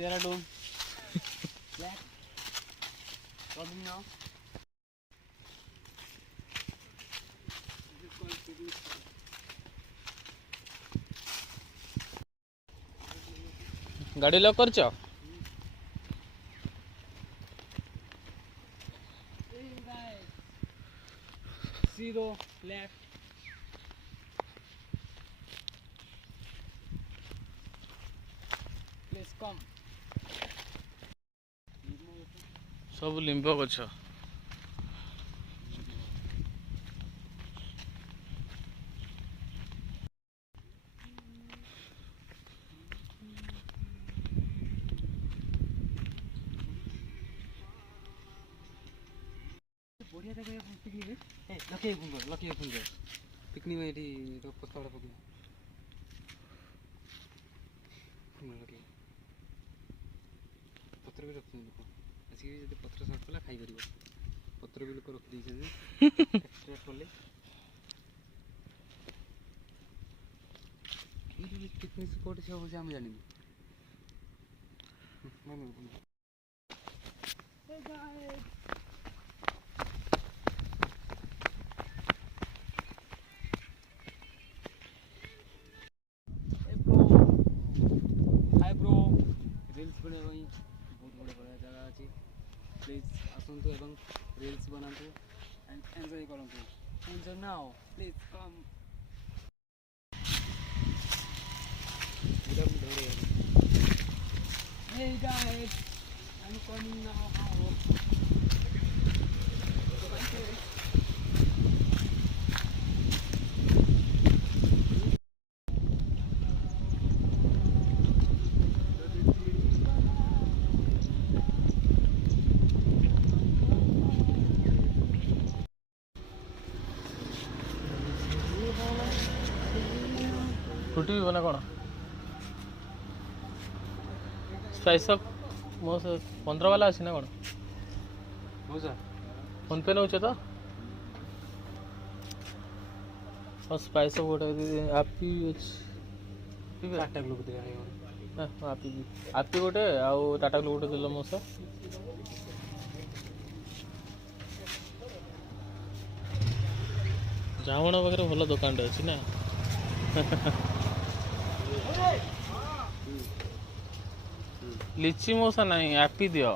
Dehradun. Black. Coming now. This is called picnic spot. गाड़ी lock कर Hey guys. Zero left. Please come. सब limb गछ बढ़िया जगह पिकनिक ए लकी फोन कर पिकनिक में एठी तो पत्ता पकड़ लकी पत्र भी रखते हैं लोग ऐसे यदि पत्र साफ कला खाई परिबो पत्र भी लोग रख दी छे एक्सट्रा करले ये पिकनिक स्पॉट से हो हम जानी हे गाइस रील्स बने बहुत बड़ा जगह अच्छी प्लीज आसतु एवं रील्स बनातु एंड एंजॉय करतु enjoy now please come hey guys I am coming now Frooti भी बना कौन स्पाइस अप मो 15 वाला अच्छी ना कौन फोन पे नौ तो और स्पाइस अप गोटे आपी टाटा ग्लू दे आपी गोटे आउ टाटा ग्लू गोटे दिल मो सर जावण वगैरह भल दुकान अच्छी ना लिची मौसा नहीं आपी दियो